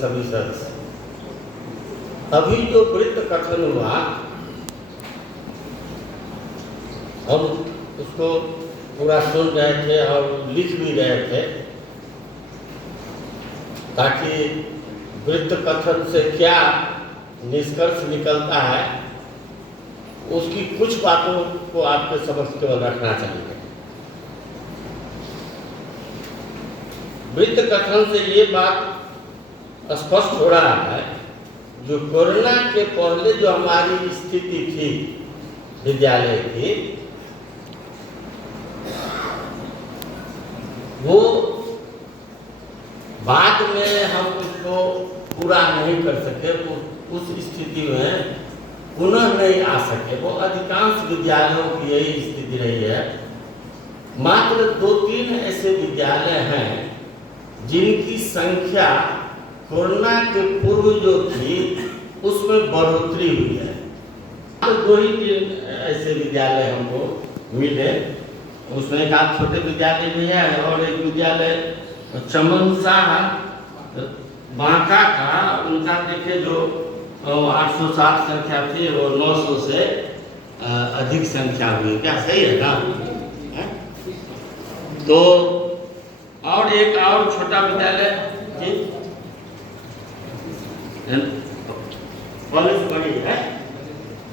सभी सदस्य। अभी जो वृत्त कथन हुआ हम उसको पूरा सुन रहे थे और लिख भी रहे थे, ताकि वृत्त कथन से क्या निष्कर्ष निकलता है उसकी कुछ बातों को आपके समक्ष केवल रखना चाहिए। वृत्त कथन से ये बात स्पष्ट हो रहा है, जो कोरोना के पहले जो हमारी स्थिति थी विद्यालय की, वो बाद में हम उसको पूरा नहीं कर सके, उस स्थिति में पुनः नहीं आ सके। वो अधिकांश विद्यालयों की यही स्थिति रही है। मात्र 2-3 ऐसे विद्यालय हैं जिनकी संख्या कोरोना के पूर्व जो थी उसमें बढ़ोतरी हुई है। तो 2-3 ऐसे विद्यालय हमको मिले, उसमें एक आध छोटे विद्यालय भी है और एक विद्यालय चमन शाह बांका का, उनका देखे जो 860 संख्या थी वो 900 से अधिक संख्या हुई। क्या सही है ना? तो और एक और छोटा विद्यालय कॉलेज बड़ी है,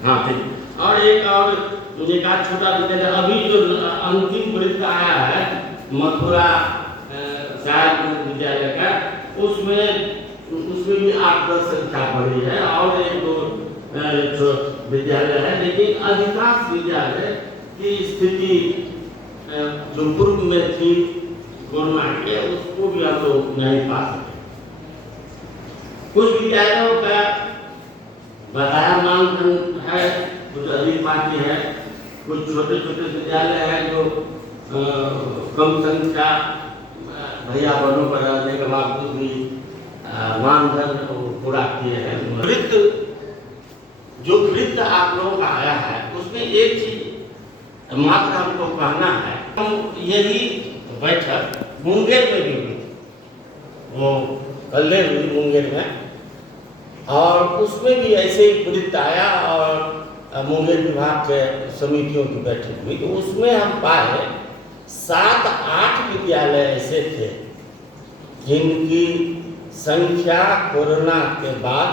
हाँ ठीक। और एक आध छोटा विद्यालय अभी जो अंतिम वृत्त आया है मथुरा विद्यालय का, उसमें भी 8-10 संख्या बढ़ी है और एक दो विद्यालय है। लेकिन अधिकांश विद्यालय की स्थिति जो पूर्व में थी कोरोना के, उसको भी हम लोग नहीं पा सके। कुछ विद्यालयों का बताया मानदंड है, कुछ अधिक बाकी है। कुछ छोटे छोटे विद्यालय हैं जो कम संख्या भैया बहनों पर रहने के बावजूद भी मानदंड पूरा किए हैं। वृत्त जो वृत्त आप लोगों का आया है उसमें एक चीज मात्र हमको कहना है, हम यही बैठक मुंगेर में भी हुई, वो कल हुई मुंगेर में, और उसमें भी ऐसे ही वृत्त आया और मुंगेर विभाग के समितियों की बैठक हुई। तो उसमें हम पाए 7-8 विद्यालय ऐसे थे जिनकी संख्या कोरोना के बाद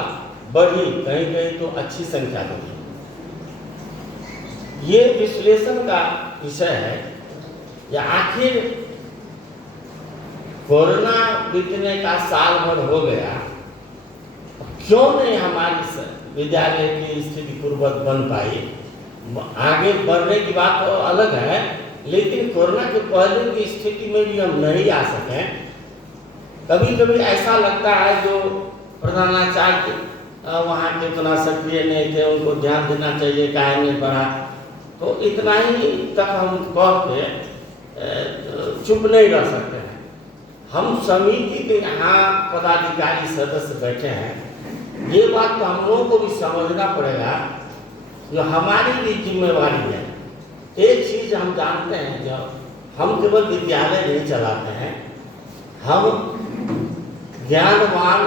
बढ़ी, कहीं कहीं तो अच्छी संख्या बढ़ी। ये विश्लेषण का विषय है या आखिर कोरोना बीतने का साल भर हो गया, क्यों नहीं हमारी विद्यालय की स्थिति पूर्ववत बन पाई। आगे बढ़ने की बात तो अलग है, लेकिन कोरोना के पहले की स्थिति में भी हम नहीं आ सके। कभी कभी ऐसा लगता है जो प्रधानाचार्य वहाँ के उतना सक्रिय नहीं थे, उनको ध्यान देना चाहिए, काहे नहीं बढ़ा। तो इतना ही तक हम कह के चुप नहीं रह सकते हैं। हम समिति के यहाँ पदाधिकारी सदस्य बैठे हैं, ये बात तो हम लोगों को भी समझना पड़ेगा, जो हमारी भी जिम्मेवारी है। एक चीज हम जानते हैं, जब हम केवल विद्यालय नहीं चलाते हैं, हम ज्ञानवान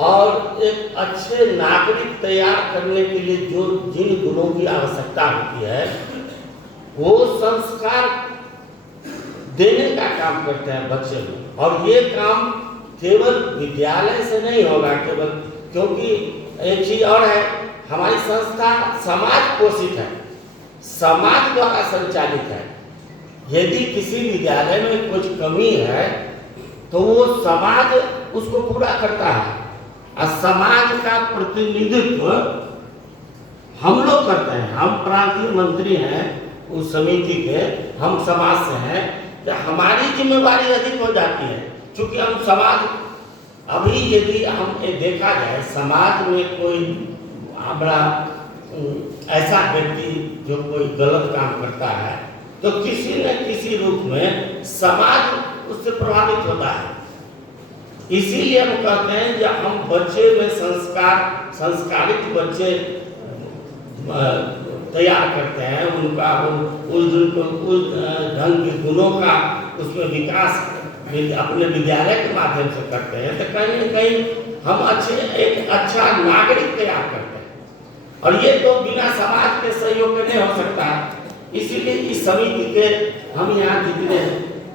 और एक अच्छे नागरिक तैयार करने के लिए जो जिन गुणों की आवश्यकता होती है वो संस्कार देने का काम करते हैं बच्चे को। और ये काम केवल विद्यालय से नहीं होगा केवल, क्योंकि एक चीज और है, हमारी संस्था समाज पोषित है, समाज द्वारा संचालित है। यदि किसी विद्यालय में कुछ कमी है तो वो समाज उसको पूरा करता है, और समाज का प्रतिनिधित्व हम लोग करते हैं। हम प्रांतीय मंत्री हैं उस समिति के, हम समाज से हैं, तो हमारी जिम्मेवारी अधिक हो जाती है। क्योंकि हम समाज, अभी यदि हम देखा जाए समाज में कोई बड़ा ऐसा व्यक्ति जो कोई गलत काम करता है, तो किसी न किसी रूप में समाज उससे प्रभावित होता है। इसीलिए हम कहते हैं जब हम बच्चे में संस्कारित बच्चे तैयार करते हैं, उनका उस ढंग के गुणों का उसमें विकास अपने विद्यालय के माध्यम से करते हैं तो कहीं न कहीं हम एक अच्छा नागरिक तैयार करते हैं। और ये तो बिना समाज के सहयोग के नहीं हो सकता। इसीलिए इस समिति के हम यहाँ जितने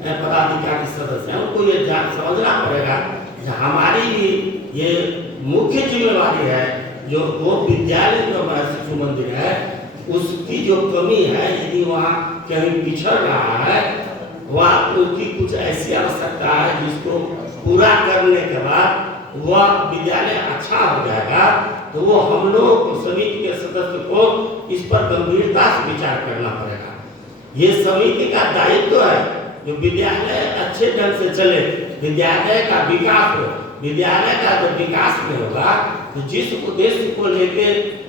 पदाधिकारी सदस्य हैं उनको ये समझना पड़ेगा कि हमारी भी ये मुख्य जिम्मेवारी है। जो वो विद्यालय जो हमारा शिशु मंदिर है उसकी जो कमी है, यदि वहाँ कहीं पिछड़ रहा है, वह उसकी कुछ ऐसी आवश्यकता है जिसको पूरा करने के बाद वह विद्यालय अच्छा हो जाएगा, तो वो हम लोगों को समिति के सदस्य को इस पर गंभीरता से विचार करना पड़ेगा। ये समिति का दायित्व है जो विद्यालय अच्छे ढंग से चले, विद्यालय का विकास हो। विद्यालय का जब विकास में होगा तो जिस उद्देश्य को लेके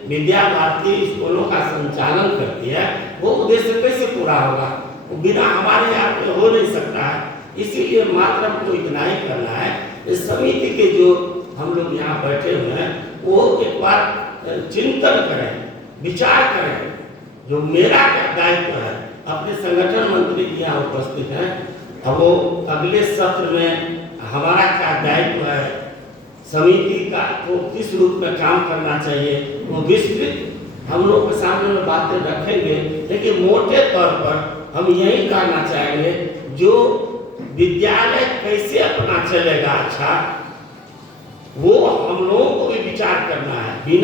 विद्या भारती स्कूलों का संचालन करती है वो उद्देश्य कैसे पूरा होगा? वो बिना हमारे यहाँ पे हो नहीं सकता है। इसीलिए मात्र हमको इतना ही करना है, इस समिति के जो हम लोग यहाँ बैठे हुए हैं वो एक बार चिंतन करें, विचार करें। जो मेरा दायित्व है, अपने संगठन मंत्री जी यहाँ उपस्थित हैं, अब वो अगले सत्र में हमारा क्या दायित्व है, समिति का को किस रूप में काम करना चाहिए, वो विस्तृत हम लोग के सामने में बातें रखेंगे। लेकिन मोटे तौर पर हम यही कहना चाहेंगे जो विद्यालय कैसे अपना चलेगा अच्छा, वो हम लोगों को भी विचार करना है।